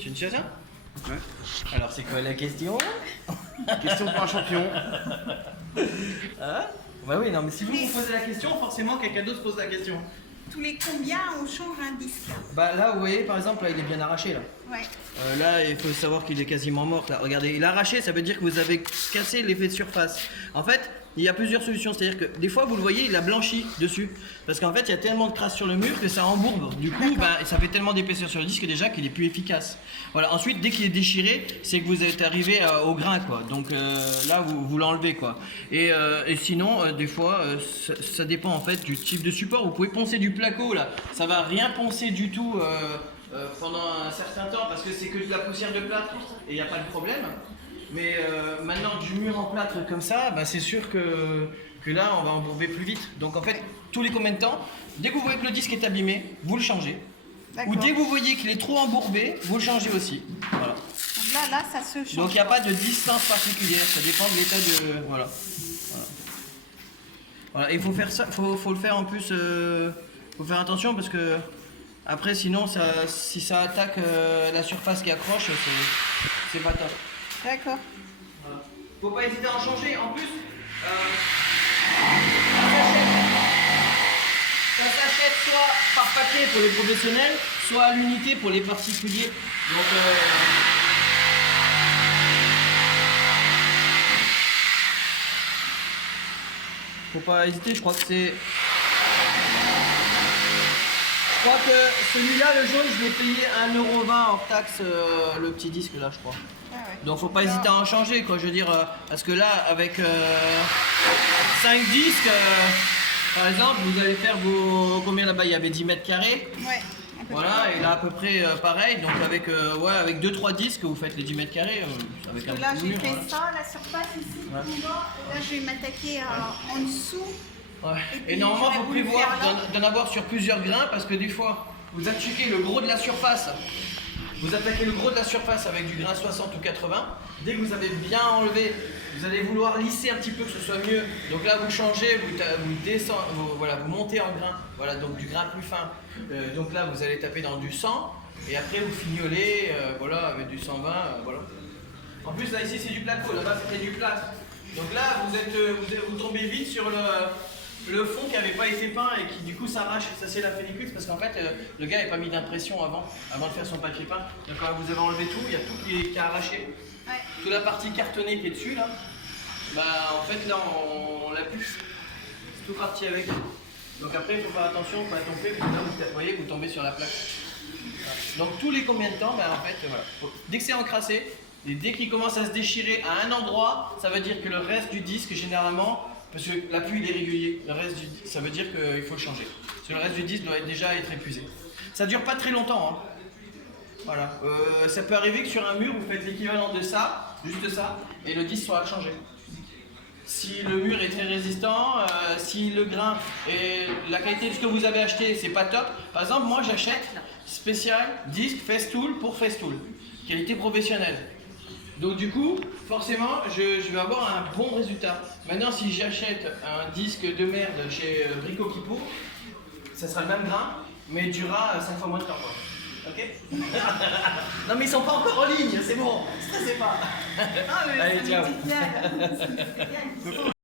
Tu tiens ça? Ouais. Alors c'est quoi la question? Question pour un champion. Hein? Bah oui, non mais si vous vous posez la question, forcément quelqu'un d'autre pose la question. Tous les combien on change un disque? Bah là vous voyez par exemple là il est bien arraché là. Ouais. Là il faut savoir qu'il est quasiment mort là. Regardez, il est arraché, ça veut dire que vous avez cassé l'effet de surface. En fait, il y a plusieurs solutions, c'est-à-dire que des fois vous le voyez, il a blanchi dessus. Parce qu'en fait il y a tellement de crasse sur le mur que ça embourbe. Du coup bah, ça fait tellement d'épaisseur sur le disque déjà qu'il est plus efficace. Voilà, ensuite dès qu'il est déchiré, c'est que vous êtes arrivé au grain quoi. Donc là vous l'enlevez quoi. Et sinon des fois ça dépend en fait du type de support. Vous pouvez poncer du placo là, ça va rien poncer du tout pendant un certain temps parce que c'est que de la poussière de plâtre et il n'y a pas de problème. Mais maintenant du mur en plâtre comme ça, bah, c'est sûr que là on va embourber plus vite. Donc en fait, tous les combien de temps, dès que vous voyez que le disque est abîmé, vous le changez. Ou dès que vous voyez qu'il est trop embourbé, vous le changez aussi. Voilà. Donc là, ça se change. Donc il n'y a pas de distance particulière, ça dépend de l'état de... Voilà. Voilà. Et il faut faire ça, faut le faire en plus, faut faire attention parce que après sinon si ça attaque la surface qui accroche, c'est pas top. D'accord. Voilà. Faut pas hésiter à en changer. En plus, ça s'achète soit par paquet pour les professionnels, soit à l'unité pour les particuliers. Donc, faut pas hésiter. Je crois que c'est. Je crois que celui-là, le jaune, je l'ai payé 1,20€ hors taxe, le petit disque là, je crois. Ah ouais. Donc faut pas hésiter à en changer quoi, je veux dire, parce que là avec 5 disques, par exemple, vous allez faire vos... Combien là-bas? Il y avait 10 mètres carrés. Ouais. Voilà, et là à peu près pareil, donc avec 2-3 disques, vous faites les 10 mètres carrés. Avec Parce un que là, petit j'ai mur, fait voilà. ça, la surface ici, tout bas. Et là, je vais m'attaquer en dessous. Ouais. Et Et normalement, il j'aurais faut voulu prévoir faire là. d'en avoir sur plusieurs grains parce que des fois, vous attaquez le gros de la surface. Vous attaquez le gros de la surface avec du grain 60 ou 80. Dès que vous avez bien enlevé, vous allez vouloir lisser un petit peu que ce soit mieux. Donc là, vous changez, vous descendez, vous montez en grain. Voilà, donc du grain plus fin. Donc là, vous allez taper dans du 100 et après vous fignolez, voilà, avec du 120, voilà. En plus, là ici, c'est du placo. Là-bas, c'était du plâtre. Donc là, vous tombez vite sur le fond qui n'avait pas été peint et qui du coup s'arrache. Ça c'est la pellicule parce qu'en fait le gars n'avait pas mis d'impression avant de faire son papier peint. Donc quand vous avez enlevé tout, il y a tout qui est arraché. Ouais. Toute la partie cartonnée qui est dessus là, bah en fait là on l'a plus. C'est tout parti avec. Donc après il faut faire attention, pas tomber parce que là vous voyez vous tombez sur la plaque. Voilà. Donc tous les combien de temps, bah en fait voilà. Dès que c'est encrassé, et dès qu'il commence à se déchirer à un endroit, ça veut dire que le reste du disque généralement, parce que l'appui il est régulier, le reste ça veut dire qu'il faut le changer. Parce que le reste du disque doit déjà être épuisé. Ça dure pas très longtemps. Hein. Voilà. Ça peut arriver que sur un mur, vous faites l'équivalent de ça, juste ça, et le disque soit changé. Si le mur est très résistant, si le grain et la qualité de ce que vous avez acheté, c'est pas top. Par exemple, moi j'achète spécial disque Festool pour Festool, qualité professionnelle. Donc du coup, forcément, je vais avoir un bon résultat. Maintenant, si j'achète un disque de merde chez Brico Kipo, ça sera le même grain, mais il durera 5 fois moins de temps. Quoi. Ok. Non mais ils sont pas encore en ligne, c'est bon, stressez pas. Ah, mais Allez, ça ciao. me dit bien, là.